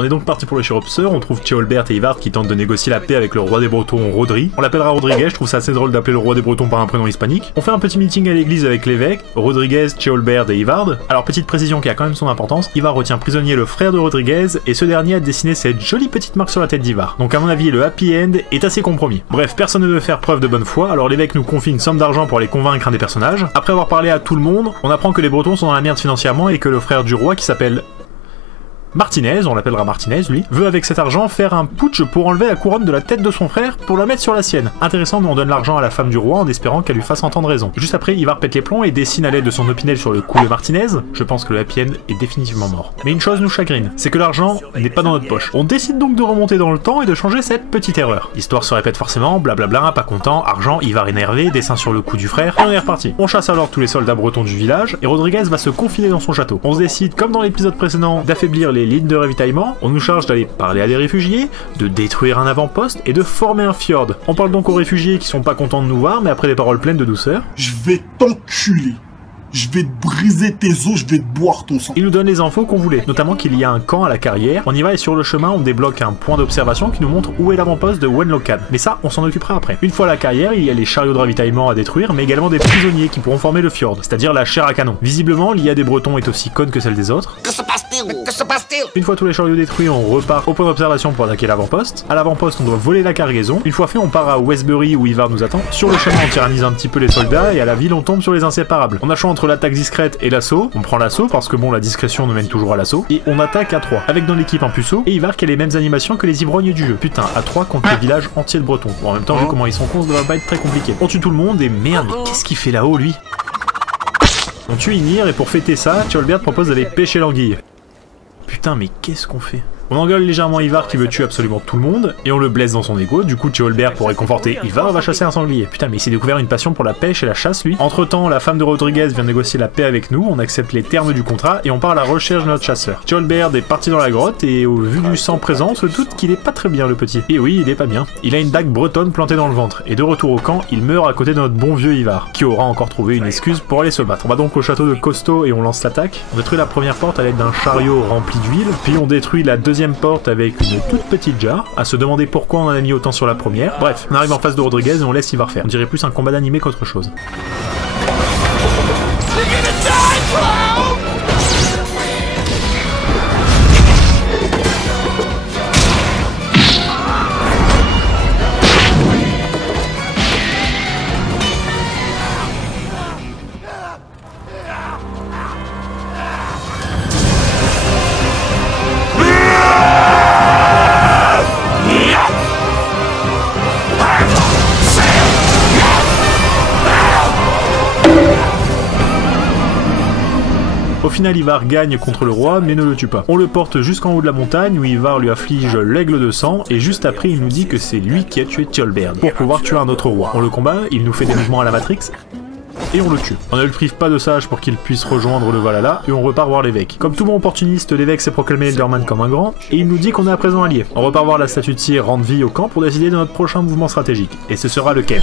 On est donc parti pour le Chiropseur, on trouve Ceolbert et Ivar qui tentent de négocier la paix avec le roi des Bretons, Rodri. On l'appellera Rodriguez, je trouve ça assez drôle d'appeler le roi des Bretons par un prénom hispanique. On fait un petit meeting à l'église avec l'évêque, Rodriguez, Ceolbert et Ivar. Alors petite précision qui a quand même son importance, Ivar retient prisonnier le frère de Rodriguez et ce dernier a dessiné cette jolie petite marque sur la tête d'Ivar. Donc à mon avis le happy end est assez compromis. Bref, personne ne veut faire preuve de bonne foi, alors l'évêque nous confie une somme d'argent pour aller convaincre un des personnages. Après avoir parlé à tout le monde, on apprend que les Bretons sont dans la merde financièrement et que le frère du roi qui s'appelle Martinez, on l'appellera Martinez lui, veut avec cet argent faire un putsch pour enlever la couronne de la tête de son frère pour la mettre sur la sienne. Intéressant, mais on donne l'argent à la femme du roi en espérant qu'elle lui fasse entendre raison. Juste après, Ivar pète les plombs et dessine à l'aide de son opinel sur le cou de Martinez. Je pense que le happy end est définitivement mort. Mais une chose nous chagrine, c'est que l'argent n'est pas dans notre poche. On décide donc de remonter dans le temps et de changer cette petite erreur. L'histoire se répète forcément, blablabla, pas content, argent, Ivar énervé, dessin sur le cou du frère, et on est reparti. On chasse alors tous les soldats bretons du village, et Rodriguez va se confiner dans son château. On se décide, comme dans l'épisode précédent, d'affaiblir les lignes de ravitaillement. On nous charge d'aller parler à des réfugiés, de détruire un avant-poste et de former un fjord. On parle donc aux réfugiés qui sont pas contents de nous voir, mais après des paroles pleines de douceur. Je vais t'enculer. Je vais te briser tes os, je vais te boire ton sang. Il nous donne les infos qu'on voulait, notamment qu'il y a un camp à la carrière. On y va et sur le chemin, on débloque un point d'observation qui nous montre où est l'avant-poste de Wenlocan. Mais ça, on s'en occupera après. Une fois à la carrière, il y a les chariots de ravitaillement à détruire, mais également des prisonniers qui pourront former le fjord, c'est-à-dire la chair à canon. Visiblement, l'IA des Bretons est aussi conne que celle des autres. Que se passe-t-il? Que se passe-t-il? Une fois tous les chariots détruits, on repart au point d'observation pour attaquer l'avant-poste. À l'avant-poste, on doit voler la cargaison. Une fois fait, on part à Westbury où Ivar nous attend. Sur le chemin, on tyrannise un petit peu les soldats et à la ville, on tombe sur les inséparables. On a choix entre l'attaque discrète et l'assaut. On prend l'assaut parce que bon, la discrétion nous mène toujours à l'assaut. Et on attaque à 3, avec dans l'équipe un puceau et Ivar qui a les mêmes animations que les ivrognes du jeu. Putain, à 3 contre le village entier de Bretons. Bon, en même temps, vu comment ils sont cons, ça va pas être très compliqué. On tue tout le monde et merde, mais qu'est-ce qu'il fait là-haut lui? On tue Ynir et pour fêter ça, Ceolbert propose d'aller pêcher l'anguille. Putain, mais qu'est-ce qu'on fait? On engueule légèrement Ivar qui veut tuer absolument tout le monde, et on le blesse dans son ego. Du coup, Ceolbert, pour réconforter Ivar, va chasser un sanglier. Putain, mais il s'est découvert une passion pour la pêche et la chasse, lui. Entre temps, la femme de Rodriguez vient négocier la paix avec nous, on accepte les termes du contrat, et on part à la recherche de notre chasseur. Ceolbert est parti dans la grotte, et au vu du sang présent, on se doute qu'il est pas très bien, le petit. Et oui, il est pas bien. Il a une dague bretonne plantée dans le ventre, et de retour au camp, il meurt à côté de notre bon vieux Ivar, qui aura encore trouvé une excuse pour aller se battre. On va donc au château de Costo et on lance l'attaque. On détruit la première porte à l'aide d'un chariot rempli d'huile, puis on détruit la deuxième porte avec une toute petite jarre, à se demander pourquoi on en a mis autant sur la première. Bref, on arrive en face de Rodriguez et on laisse Ivar faire. On dirait plus un combat d'animé qu'autre chose. Au final, Ivar gagne contre le roi, mais ne le tue pas. On le porte jusqu'en haut de la montagne, où Ivar lui afflige l'aigle de sang, et juste après, il nous dit que c'est lui qui a tué Ceolbert, pour pouvoir tuer un autre roi. On le combat, il nous fait des mouvements à la Matrix, et on le tue. On ne le prive pas de sage pour qu'il puisse rejoindre le Valhalla, et on repart voir l'évêque. Comme tout bon opportuniste, l'évêque s'est proclamé Elderman comme un grand, et il nous dit qu'on est à présent alliés. On repart voir la statue de Sir Randvi au camp pour décider de notre prochain mouvement stratégique, et ce sera lequel.